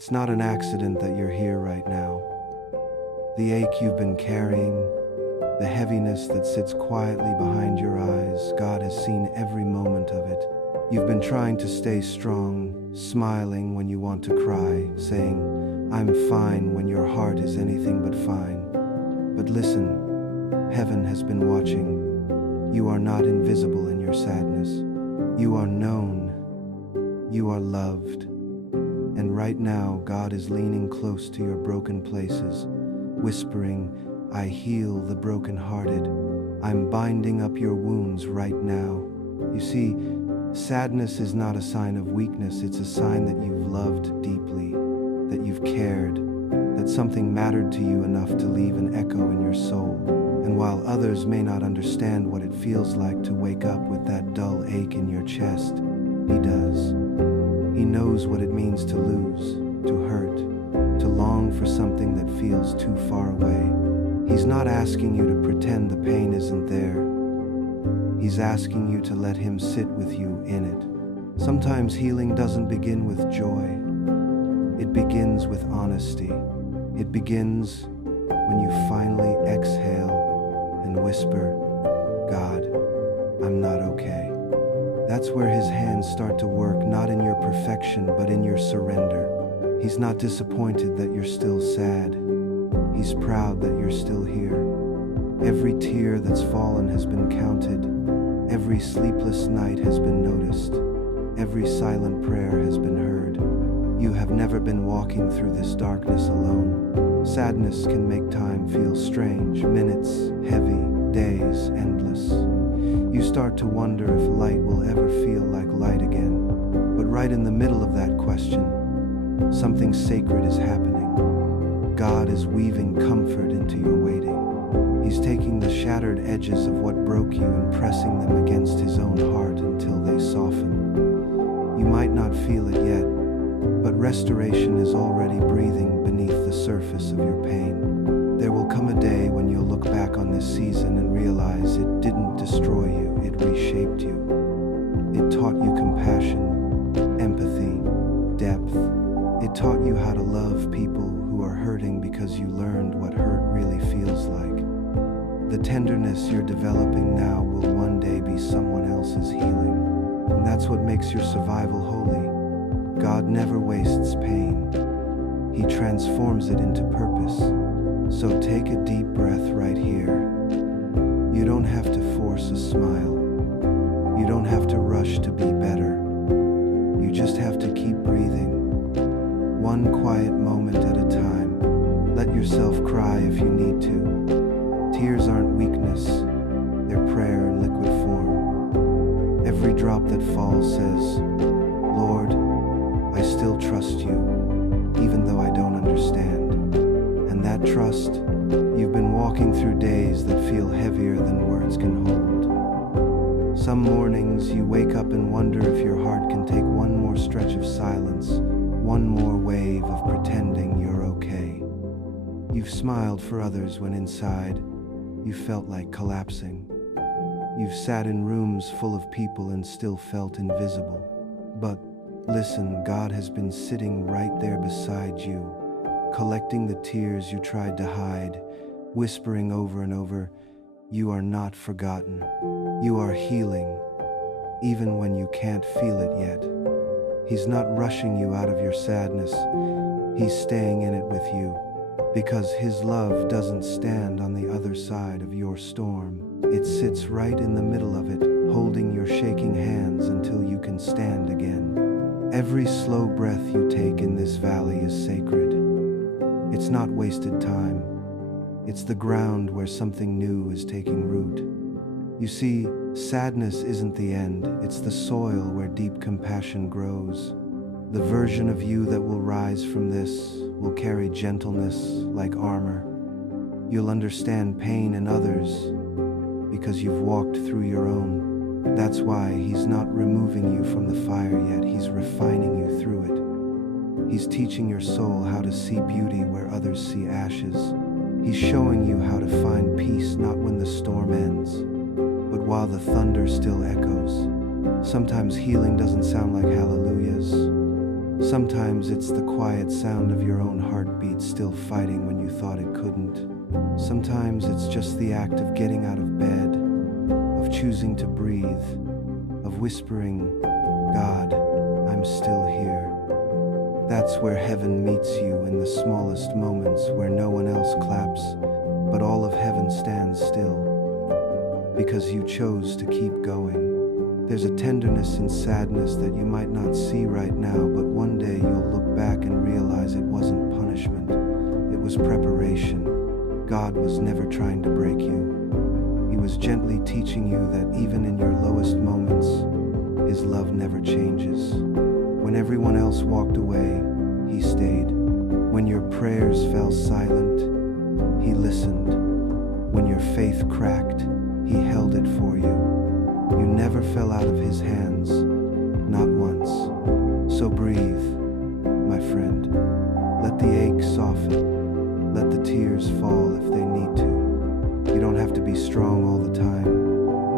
It's not an accident that you're here right now. The ache you've been carrying, the heaviness that sits quietly behind your eyes, God has seen every moment of it. You've been trying to stay strong, smiling when you want to cry, saying, "I'm fine," when your heart is anything but fine. But listen, heaven has been watching. You are not invisible in your sadness. You are known. You are loved. And right now, God is leaning close to your broken places, whispering, "I heal the brokenhearted. I'm binding up your wounds right now." You see, sadness is not a sign of weakness. It's a sign that you've loved deeply, that you've cared, that something mattered to you enough to leave an echo in your soul. And while others may not understand what it feels like to wake up with that dull ache in your chest, He does. He knows what it means to lose, to hurt, to long for something that feels too far away. He's not asking you to pretend the pain isn't there. He's asking you to let Him sit with you in it. Sometimes healing doesn't begin with joy. It begins with honesty. It begins when you finally exhale and whisper, "God, I'm not okay." That's where His hands start to work, not in your perfection, but in your surrender. He's not disappointed that you're still sad. He's proud that you're still here. Every tear that's fallen has been counted. Every sleepless night has been noticed. Every silent prayer has been heard. You have never been walking through this darkness alone. Sadness can make time feel strange, minutes heavy, days endless. You start to wonder if light will ever feel like light again. But right in the middle of that question, something sacred is happening. God is weaving comfort into your waiting. He's taking the shattered edges of what broke you and pressing them against His own heart until they soften. You might not feel it yet, but restoration is already breathing beneath the surface of your pain. There will come a day when you'll look back on this season and realize it didn't destroy you, it reshaped you. It taught you compassion, empathy, depth. It taught you how to love people who are hurting because you learned what hurt really feels like. The tenderness you're developing now will one day be someone else's healing. And that's what makes your survival holy. God never wastes pain. He transforms it into purpose. So take a deep breath right here. You don't have to force a smile. You don't have to rush to be better. You just have to keep breathing. One quiet moment at a time. Let yourself cry if you need to. Tears aren't weakness. They're prayer in liquid form. Every drop that falls says, "Lord, I still trust you, even though I don't understand." And that trust, you've been walking through days that feel heavier than words can hold. Some mornings you wake up and wonder if your heart can take one more stretch of silence, one more wave of pretending you're okay. You've smiled for others when inside you felt like collapsing. You've sat in rooms full of people and still felt invisible. But listen, God has been sitting right there beside you, collecting the tears you tried to hide, whispering over and over, "You are not forgotten. You are healing," even when you can't feel it yet. He's not rushing you out of your sadness. He's staying in it with you, because His love doesn't stand on the other side of your storm. It sits right in the middle of it, holding your shaking hands until you can stand again. Every slow breath you take in this valley is sacred. It's not wasted time. It's the ground where something new is taking root. You see, sadness isn't the end. It's the soil where deep compassion grows. The version of you that will rise from this will carry gentleness like armor. You'll understand pain in others because you've walked through your own. That's why He's not removing you from the fire yet. He's refining you through it. He's teaching your soul how to see beauty where others see ashes. He's showing you how to find peace not when the storm ends, but while the thunder still echoes. Sometimes healing doesn't sound like hallelujahs. Sometimes it's the quiet sound of your own heartbeat still fighting when you thought it couldn't. Sometimes it's just the act of getting out of bed, of choosing to breathe, of whispering, "God, I'm still here." That's where heaven meets you, in the smallest moments where no one else claps, but all of heaven stands still. Because you chose to keep going. There's a tenderness and sadness that you might not see right now, but one day you'll look back and realize it wasn't punishment, it was preparation. God was never trying to break you. He was gently teaching you that even in your lowest moments, His love never changes. When everyone else walked away, He stayed. When your prayers fell silent, He listened. When your faith cracked, He held it for you. You never fell out of His hands, not once. So breathe, my friend. Let the ache soften. Let the tears fall if they need to. You don't have to be strong all the time.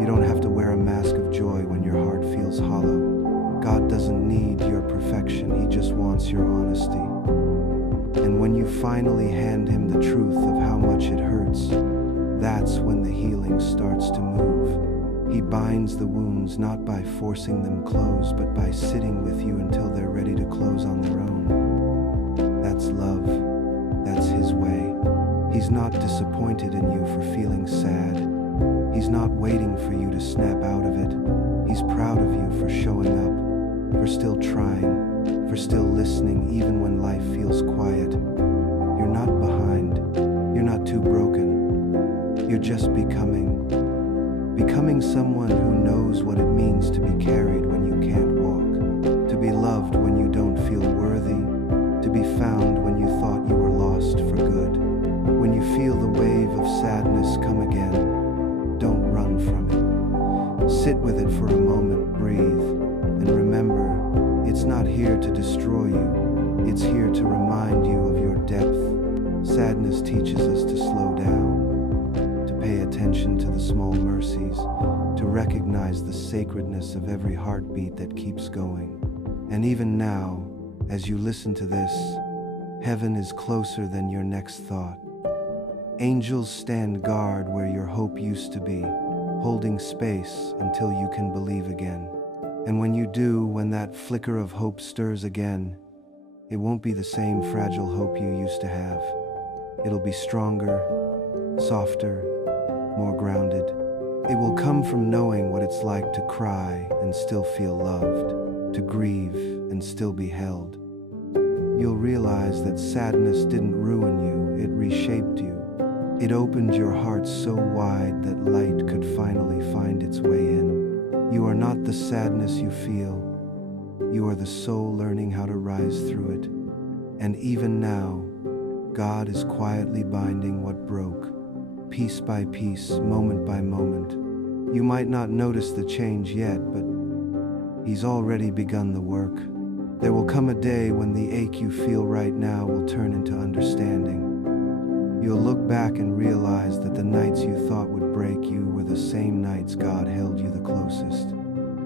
You don't have to wear a mask of joy when your heart feels hollow. God doesn't need your perfection, He just wants your honesty. And when you finally hand Him the truth of how much it hurts, that's when the healing starts to move. He binds the wounds not by forcing them closed, but by sitting with you until they're ready to close on their own. That's love. That's His way. He's not disappointed in you for feeling sad. He's not waiting for you to snap out of it. He's proud of you for showing up, for still trying, for still listening even when life feels quiet. You're not behind. You're not too broken. You're just becoming someone who knows what it means to be carried when you can't walk, to be loved when you don't feel worthy, to be found when you thought you were lost for good. When you feel the wave of sadness come again, don't run from it. Sit with it for a moment, breathe, and remember, it's not here to destroy you. It's here to remind you of your depth. Sadness teaches us to slow down, to pay attention to the small mercies, to recognize the sacredness of every heartbeat that keeps going. And even now, as you listen to this, heaven is closer than your next thought. Angels stand guard where your hope used to be, holding space until you can believe again. And when you do, when that flicker of hope stirs again, it won't be the same fragile hope you used to have. It'll be stronger, softer, more grounded. It will come from knowing what it's like to cry and still feel loved, to grieve and still be held. You'll realize that sadness didn't ruin you, it reshaped you. It opened your heart so wide that light could finally find its way in. You are not the sadness you feel. You are the soul learning how to rise through it. And even now, God is quietly binding what broke, piece by piece, moment by moment. You might not notice the change yet, but He's already begun the work. There will come a day when the ache you feel right now will turn into understanding. You'll look back and realize that the nights you thought would break you were the same nights God held you the closest.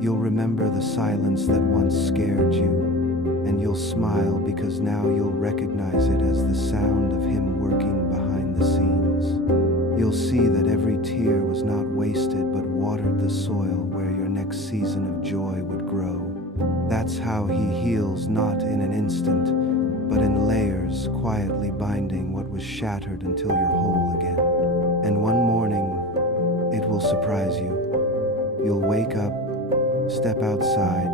You'll remember the silence that once scared you, and you'll smile because now you'll recognize it as the sound of Him working behind the scenes. You'll see that every tear was not wasted but watered the soil where your next season of joy would grow. That's how He heals, not in an instant, but in layers, quietly binding what was shattered until you're whole again. And one morning, it will surprise you. You'll wake up, step outside,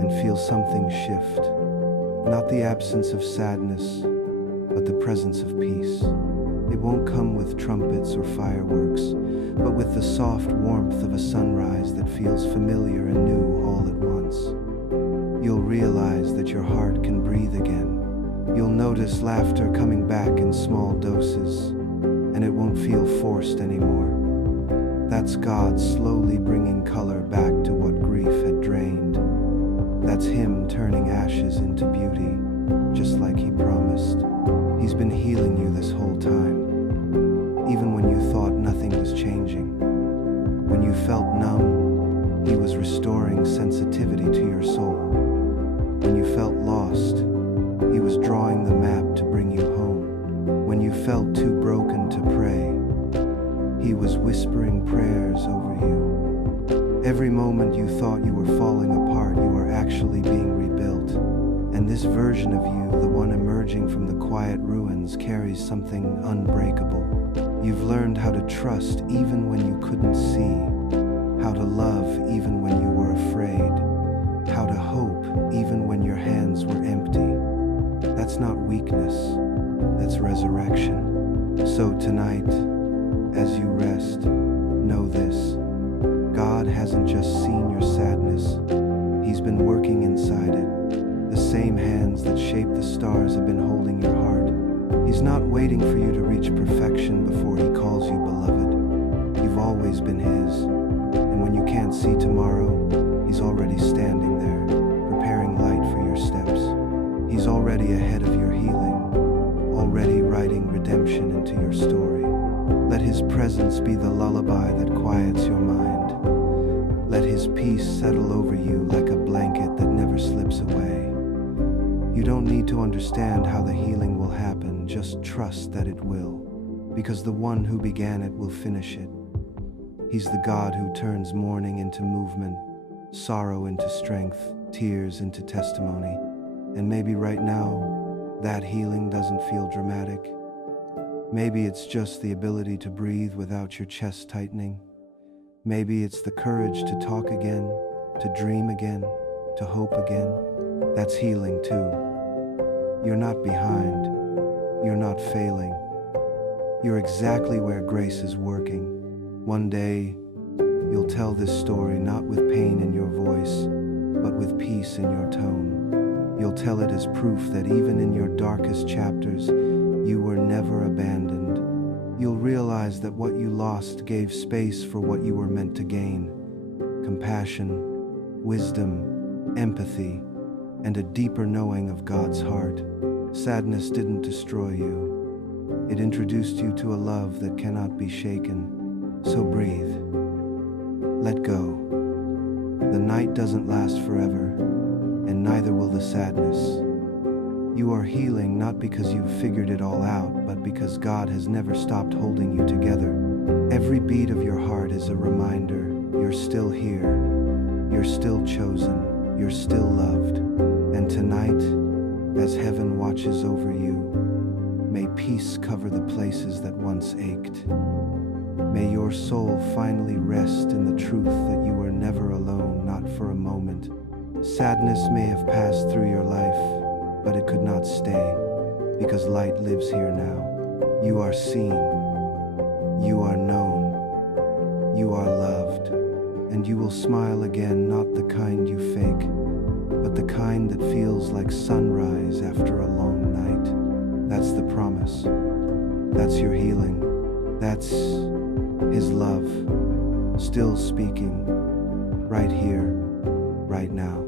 and feel something shift. Not the absence of sadness, but the presence of peace. It won't come with trumpets or fireworks, but with the soft warmth of a sunrise that feels familiar and new all at once. You'll realize that your heart can breathe again. You'll notice laughter coming back in small doses, and it won't feel forced anymore. That's God slowly bringing color back to what grief had drained. That's Him turning ashes into beauty, just like He promised. He's been healing you this whole time, even when you thought nothing was changing. When you felt numb, He was restoring sensitivity to your soul. When you felt lost, the map to bring you home. When you felt too broken to pray, He was whispering prayers over you. Every moment you thought you were falling apart, you were actually being rebuilt. And this version of you, the one emerging from the quiet ruins, carries something unbreakable. You've learned how to trust even when you couldn't see, how to love even when you were afraid, how to hope even when your hands were empty. That's not weakness, that's resurrection. So tonight, as you rest, know this: God hasn't just seen your sadness, He's been working inside it. The same hands that shape the stars have been holding your heart. He's not waiting for you to reach perfection before He calls you beloved. You've always been His, and when you can't see tomorrow, He's already standing there, preparing light for your steps. He's already ahead of your healing, already writing redemption into your story. Let His presence be the lullaby that quiets your mind. Let His peace settle over you like a blanket that never slips away. You don't need to understand how the healing will happen, just trust that it will, because the one who began it will finish it. He's the God who turns mourning into movement, sorrow into strength, tears into testimony. And maybe right now, that healing doesn't feel dramatic. Maybe it's just the ability to breathe without your chest tightening. Maybe it's the courage to talk again, to dream again, to hope again. That's healing too. You're not behind. You're not failing. You're exactly where grace is working. One day, you'll tell this story not with pain in your voice, but with peace in your tone. You'll tell it as proof that even in your darkest chapters, you were never abandoned. You'll realize that what you lost gave space for what you were meant to gain: compassion, wisdom, empathy, and a deeper knowing of God's heart. Sadness didn't destroy you. It introduced you to a love that cannot be shaken. So breathe. Let go. The night doesn't last forever, and neither will the sadness. You are healing not because you've figured it all out, but because God has never stopped holding you together. Every beat of your heart is a reminder you're still here, you're still chosen, you're still loved. And tonight, as heaven watches over you, may peace cover the places that once ached. May your soul finally rest in the truth that you were never alone, not for a moment. Sadness may have passed through your life, but it could not stay, because light lives here now. You are seen, you are known, you are loved, and you will smile again, not the kind you fake, but the kind that feels like sunrise after a long night. That's the promise. That's your healing. That's His love, still speaking, right here, right now.